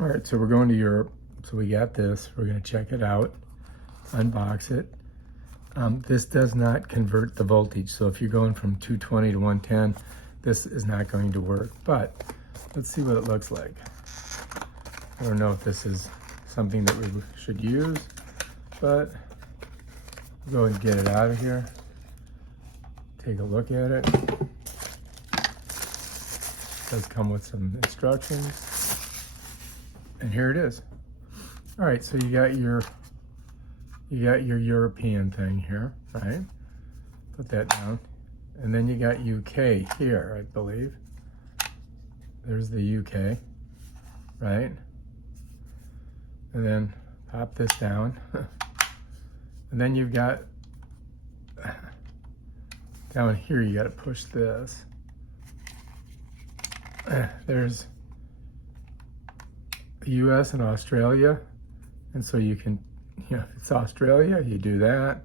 All right, so we're going to Europe. So we got this. We're going to check it out, unbox it. This does not convert the voltage. So if you're going from 220 to 110, this is not going to work. But let's see what it looks like. I don't know if this is something that we should use, but we'll go and get it out of here. Take a look at it. It does come with some instructions. And here it is. All right, so you got your European thing here, right? Put that down. And then you got UK here, I believe. There's the UK, right? And then pop this down. And then you've got, down here, you got to push this. There's the US and Australia. And so you can, if it's Australia, you do that.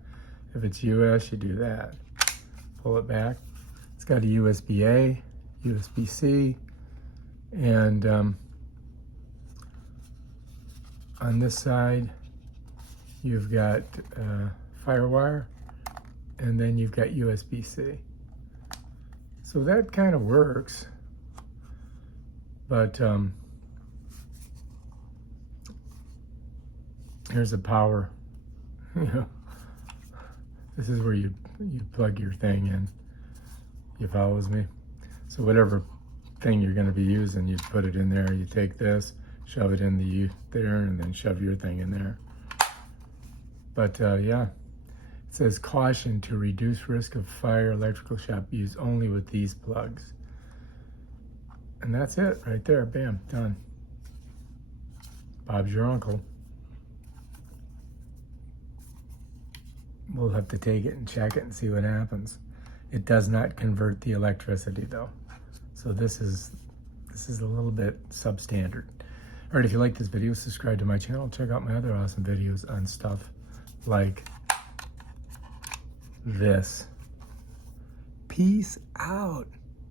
If it's US, you do that. Pull it back. It's got a USB-A, USB-C, and on this side, you've got Firewire, and then you've got USB-C. So that kind of works, but here's the power. This is where you plug your thing in. You follows me? So whatever thing you're going to be using, you put it in there. You take this, shove it in there, and then shove your thing in there. But yeah, it says caution: to reduce risk of fire, electrical shock, use only with these plugs. And that's it right there. Bam, done. Bob's your uncle. We'll have to take it and check it and see what happens. It does not convert the electricity though. So this is a little bit substandard. All right, if you like this video, subscribe to my channel. Check out my other awesome videos on stuff like this. Peace out.